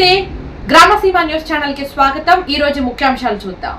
నమస్తే గ్రామసీమ news channel కి స్వాగతం। ఈ రోజు ముఖ్యాంశాలు చూద్దాం।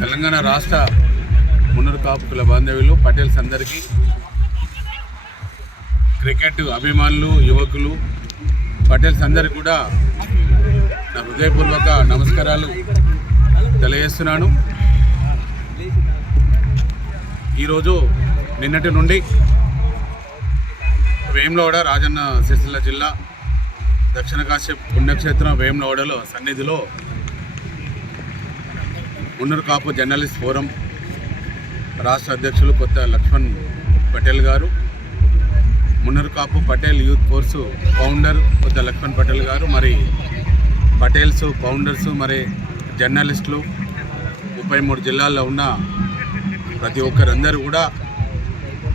తెలంగాణ రాష్ట్ర మున్నూరు కాపు కుల బాంధవ్యులు పటేల్స్ అందరికీ, క్రికెట్ అభిమానులు, యువకులు, పటేల్స్ అందరికీ కూడా నా హృదయపూర్వక నమస్కారాలు తెలియజేస్తున్నాను। ఈరోజు నిన్నటి నుండి వేములవాడ రాజన్న సిరిసిల్ల జిల్లా దక్షిణ కాశీ పుణ్యక్షేత్రం వేములవాడలో సన్నిధిలో మున్నూరు కాపు జర్నలిస్ట్ ఫోరం రాష్ట్ర అధ్యక్షులు కొత్త లక్ష్మణ్ పటేల్ గారు, Munnuru Kapu Patel youth force founder కొత్త లక్ష్మణ్ పటేల్ గారు, మరి పటేల్స్ ఫౌండర్స్, మరి జర్నలిస్టులు 33 జిల్లాల్లో ఉన్న ప్రతి ఒక్కరందరూ కూడా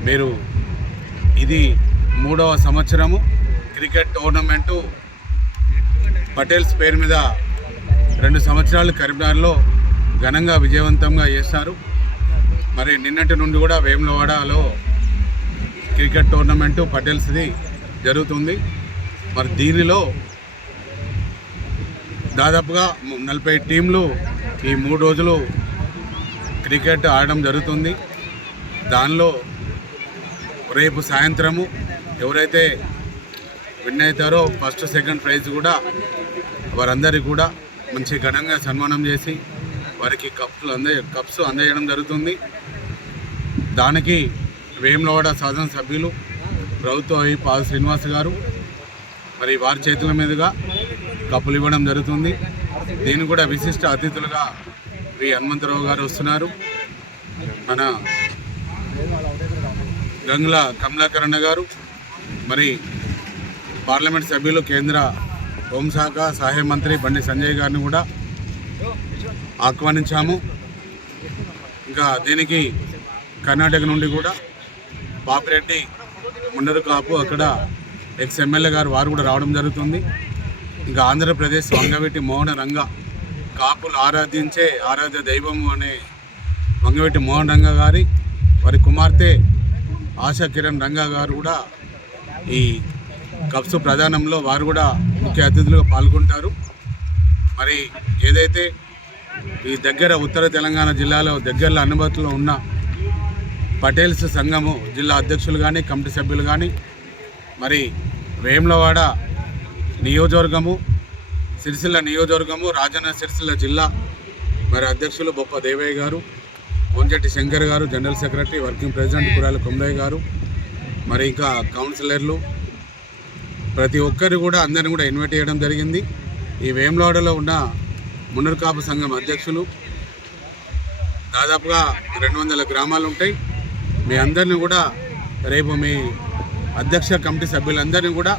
మీరు ఇది 3వ సంవత్సరము క్రికెట్ టోర్నమెంటు పటేల్స్ పేరు మీద 2 సంవత్సరాలు కరీంనగర్లో ఘనంగా విజయవంతంగా చేశారు। మరి నిన్నటి నుండి కూడా వేములవాడలో క్రికెట్ టోర్నమెంటు పటేల్స్ది జరుగుతుంది। మరి దీనిలో దాదాపుగా 40 టీంలు ఈ 3 రోజులు క్రికెట్ ఆడడం జరుగుతుంది। దానిలో రేపు సాయంత్రము ఎవరైతే విన్ అవుతారో ఫస్ట్ సెకండ్ ప్రైజ్ కూడా వారందరికీ కూడా మంచి ఘనంగా సన్మానం చేసి వారికి కప్స్ అందజేయడం జరుగుతుంది। దానికి వేములవాడ శాసనసభ్యులు ప్రభుత్వ పాల్ శ్రీనివాస్ గారు మరి వారి చేతుల మీదుగా కప్పులు ఇవ్వడం జరుగుతుంది। దీన్ని కూడా విశిష్ట అతిథులుగా వి హనుమంతరావు గారు వస్తున్నారు, మన గంగుల కమలాకరణ గారు, మరి పార్లమెంట్ సభ్యులు కేంద్ర హోంశాఖ సహాయ మంత్రి బండి సంజయ్ గారిని కూడా ఆహ్వానించాము। ఇంకా దీనికి కర్ణాటక నుండి కూడా పాపిరెడ్డి మున్నూరు కాపు అక్కడ ఎమ్మెల్యే గారు వారు కూడా రావడం జరుగుతుంది। ఇంకా ఆంధ్రప్రదేశ్ వంగవీటి మోహన రంగ కాపులు ఆరాధించే ఆరాధ్య దైవము అనే వంగవీటి మోహన్ రంగ గారి వారి కుమార్తె ఆశా కిరణ్ రంగా గారు కూడా ఈ కప్స్ ప్రదానంలో వారు కూడా ముఖ్య అతిథులుగా పాల్గొంటారు। మరి ఏదైతే ఈ దగ్గర ఉత్తర తెలంగాణ జిల్లాలో దగ్గరలో అనుమతిలో ఉన్న పటేల్స్ సంఘము జిల్లా అధ్యక్షులు కానీ కమిటీ సభ్యులు కానీ మరి వేములవాడ నియోజకవర్గము సిరిసిల్ల నియోజకవర్గము రాజన్న సిరిసిల్ల జిల్లా మరి అధ్యక్షులు బొప్ప దేవయ్య గారు, కొంజటి శంకర్ గారు, general secretary, working president Kurala Komaraiah గారు, మరి ఇంకా కౌన్సిలర్లు ప్రతి ఒక్కరు కూడా అందరిని కూడా ఇన్వైట్ చేయడం జరిగింది. ఈ వేములవాడలో ఉన్న మున్నూరు కాపు సంఘం అధ్యక్షులు, దాదాపుగా 200 గ్రామాలు ఉంటాయి. మీ అందరిని కూడా రేపు మీ అధ్యక్ష కమిటీ సభ్యులందరినీ కూడా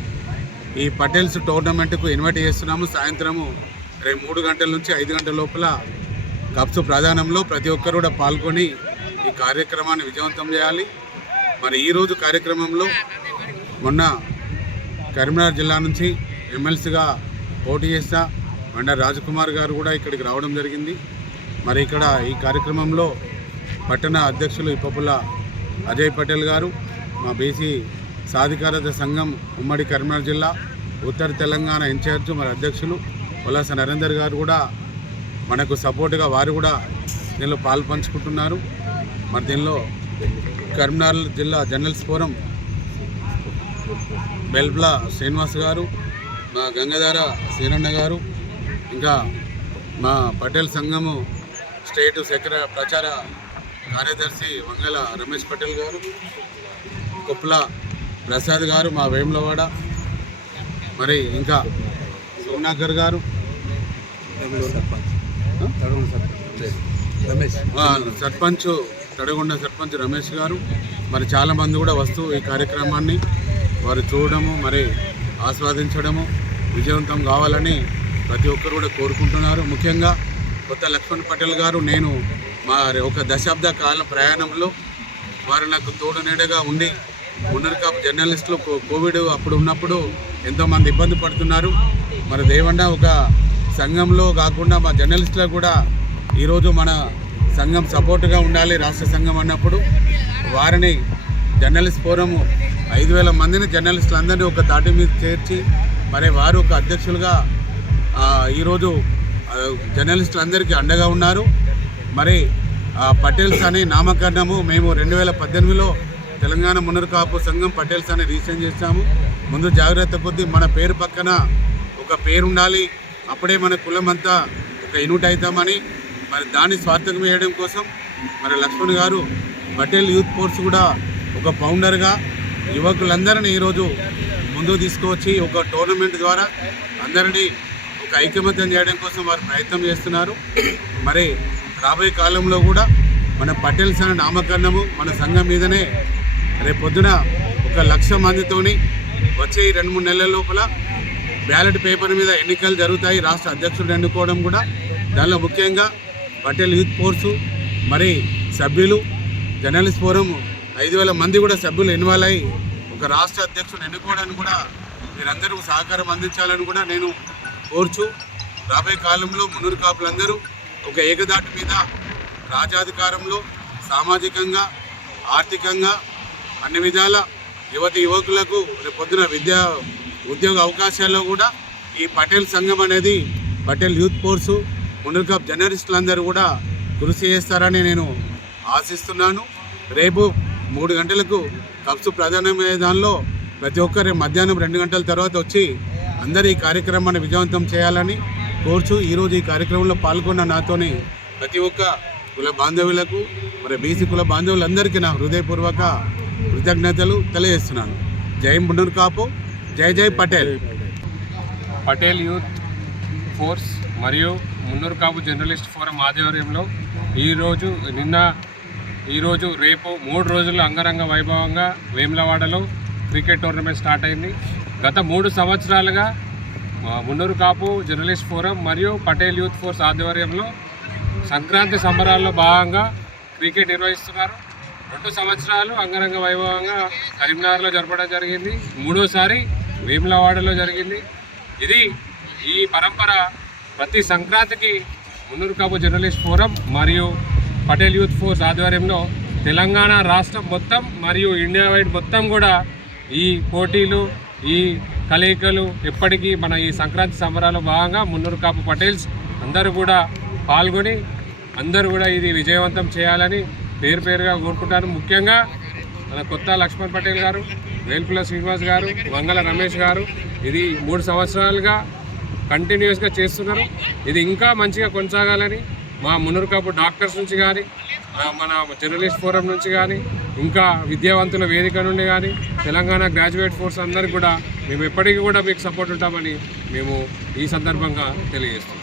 ఈ పటేల్స్ టోర్నమెంట్కు ఇన్వైట్ చేస్తున్నాము. సాయంత్రము రేపు 3 గంటల నుంచి 5 గంటల లోపల కప్స్ ప్రదానంలో ప్రతి ఒక్కరు కూడా పాల్గొని ఈ కార్యక్రమాన్ని విజయవంతం చేయాలి. మరి ఈరోజు కార్యక్రమంలో మొన్న కరీంనగర్ జిల్లా నుంచి ఎమ్మెల్సీగా పోటీ చేసిన మండలి రాజకుమార్ గారు కూడా ఇక్కడికి రావడం జరిగింది. మరి ఇక్కడ ఈ కార్యక్రమంలో పట్టణ అధ్యక్షులు ఇప్పపుల అజయ్ పటేల్ గారు, మా బీసీ సాధికారత సంఘం ఉమ్మడి కరీంనగర్ జిల్లా ఉత్తర తెలంగాణ ఇన్ఛార్జ్ మరి అధ్యక్షులు ఉల్లాస నరేందర్ గారు కూడా మనకు సపోర్టుగా వారు కూడా దీనిలో పాల్పంచుకుంటున్నారు. మరి దీనిలో కరీంనగర్ జిల్లా జర్నలిస్ట్ ఫోరం బెల్బ్ల శ్రీనివాస్ గారు, మా గంగాధార శ్రీరన్న గారు, ఇంకా మా పటేల్ సంఘము స్టేట్ ప్రచార కార్యదర్శి వంగల రమేష్ పటేల్ గారు, కొప్పుల ప్రసాద్ గారు మా వేములవాడ, మరి ఇంకా సోనాకర్ గారు, సర్పంచ్ తడగొండ సర్పంచ్ రమేష్ గారు, మరి చాలామంది కూడా వస్తూ ఈ కార్యక్రమాన్ని వారు చూడడము మరి ఆస్వాదించడము విజయవంతం కావాలని ప్రతి ఒక్కరు కూడా కోరుకుంటున్నారు. ముఖ్యంగా కొత్త లక్ష్మణ్ పటేల్ గారు, నేను మా ఒక దశాబ్ద కాల ప్రయాణంలో వారు నాకు తోడు నీడగా ఉండి మున్నూరు కాపు జర్నలిస్టులు కోవిడ్ అప్పుడు ఉన్నప్పుడు ఎంతోమంది ఇబ్బంది పడుతున్నారు. మరి దేవన్న ఒక సంఘంలో కాకుండా మా జర్నలిస్టులకు కూడా ఈరోజు మన సంఘం సపోర్టుగా ఉండాలి రాష్ట్ర సంఘం అన్నప్పుడు వారిని జర్నలిస్ట్ ఫోరము 5,000 మందిని జర్నలిస్టులందరినీ ఒక తాటి మీద చేర్చి మరి వారు ఒక అధ్యక్షులుగా ఈరోజు జర్నలిస్టులందరికీ అండగా ఉన్నారు. మరి పటేల్స్ అనే నామకరణము మేము 2018లో తెలంగాణ మున్నూరు కాపు సంఘం పటేల్స్ అని రీసెంట్ చేశాము. ముందు జాగ్రత్త కొద్దీ మన పేరు పక్కన ఒక పేరు ఉండాలి, అప్పుడే మన కులం అంతా ఒక యూనిట్ అవుతామని మరి దాన్ని స్వార్థకం చేయడం కోసం మరి లక్ష్మణ్ గారు పటేల్ యూత్ ఫోర్స్ కూడా ఒక ఫౌండర్గా యువకులందరినీ ఈరోజు ముందుకు తీసుకువచ్చి ఒక టోర్నమెంట్ ద్వారా అందరినీ ఒక ఐకమత్యం చేయడం కోసం వారు ప్రయత్నం చేస్తున్నారు. మరి రాబోయే కాలంలో కూడా మన పటేల్స్ అనే నామకరణము మన సంఘం మీదనే రేపు పొద్దున 1,00,000 మందితోని వచ్చే ఈ 2-3 నెలల లోపల బ్యాలెట్ పేపర్ మీద ఎన్నికలు జరుగుతాయి. రాష్ట్ర అధ్యక్షుడు ఎన్నుకోవడం కూడా దానిలో ముఖ్యంగా పటేల్ యూత్ ఫోర్సు మరి సభ్యులు జర్నలిస్ట్ ఫోరం 5,000 మంది కూడా సభ్యులు ఇన్వాల్వ్ అయ్యి ఒక రాష్ట్ర అధ్యక్షుడు ఎన్నుకోవడానికి కూడా మీరందరూ సహకారం అందించాలని కూడా నేను కోరుచు రాబోయే కాలంలో మున్నూరు కాపులందరూ ఒక ఏకదాటి మీద రాజాధికారంలో సామాజికంగా ఆర్థికంగా అన్ని విధాల యువకులకు రేపొద్దున ఉద్యోగ అవకాశాల్లో కూడా ఈ పటేల్ సంఘం అనేది పటేల్ యూత్ ఫోర్సు మున్నూరు కాపు జర్నలిస్టులందరూ కూడా కృషి చేస్తారని నేను ఆశిస్తున్నాను. రేపు 3 గంటలకు కప్స్ ప్రధానమయ్యే దానిలో ప్రతి ఒక్కరు మధ్యాహ్నం 2 గంటల తర్వాత వచ్చి అందరూ ఈ కార్యక్రమాన్ని విజయవంతం చేయాలని కోరుచు ఈరోజు ఈ కార్యక్రమంలో పాల్గొన్న నాతోని ప్రతి ఒక్క కుల బాంధవులకు మరి బీసీ కుల బాంధవులందరికీ నా హృదయపూర్వక కృతజ్ఞతలు తెలియజేస్తున్నాను. జై మున్నూరు కాపు, జై జై పటేల్. పటేల్ యూత్ ఫోర్స్ మరియు మున్నూరు కాపు జర్నలిస్ట్ ఫోరం ఆధ్వర్యంలో ఈరోజు రేపు 3 రోజులు అంగరంగ వైభవంగా వేములవాడలో క్రికెట్ టోర్నమెంట్ స్టార్ట్ అయింది. గత 3 సంవత్సరాలుగా మున్నూరు కాపు జర్నలిస్ట్ ఫోరం మరియు పటేల్ యూత్ ఫోర్స్ ఆధ్వర్యంలో సంక్రాంతి సంబరాల్లో భాగంగా క్రికెట్ నిర్వహిస్తున్నారు. 2 సంవత్సరాలు అంగరంగ వైభవంగా కరీంనగర్లో జరపడం జరిగింది. 3వసారి వేములవాడలో జరిగింది. ఈ పరంపర ప్రతి సంక్రాంతికి మున్నూరు కాపు జర్నలిస్ట్ ఫోరం మరియు పటేల్ యూత్ ఫోర్స్ ఆధ్వర్యంలో తెలంగాణ రాష్ట్రం మొత్తం మరియు ఇండియా వైడ్ మొత్తం కూడా ఈ పోటీలు ఈ కలయికలు ఎప్పటికీ మన ఈ సంక్రాంతి సంబరాల్లో భాగంగా మున్నూరు కాపు పటేల్స్ అందరూ కూడా పాల్గొని అందరూ కూడా ఇది విజయవంతం చేయాలని పేరుగా కోరుకుంటాను. ముఖ్యంగా మన కొత్త లక్ష్మణ్ పటేల్ గారు, వేల్పుల శ్రీనివాస్ గారు, వంగల రమేష్ గారు ఇది 3 సంవత్సరాలుగా కంటిన్యూస్గా చేస్తున్నారు. ఇది ఇంకా మంచిగా కొనసాగాలని మా మున్నూరు కాపు డాక్టర్స్ నుంచి కానీ మన జర్నలిస్ట్ ఫోరం నుంచి కానీ ఇంకా విద్యావంతుల వేదిక నుండి కానీ తెలంగాణ గ్రాడ్యుయేట్ ఫోర్స్ అందరికీ కూడా మేము ఎప్పటికీ కూడా మీకు సపోర్ట్ ఉంటామని మేము ఈ సందర్భంగా తెలియజేస్తున్నాం.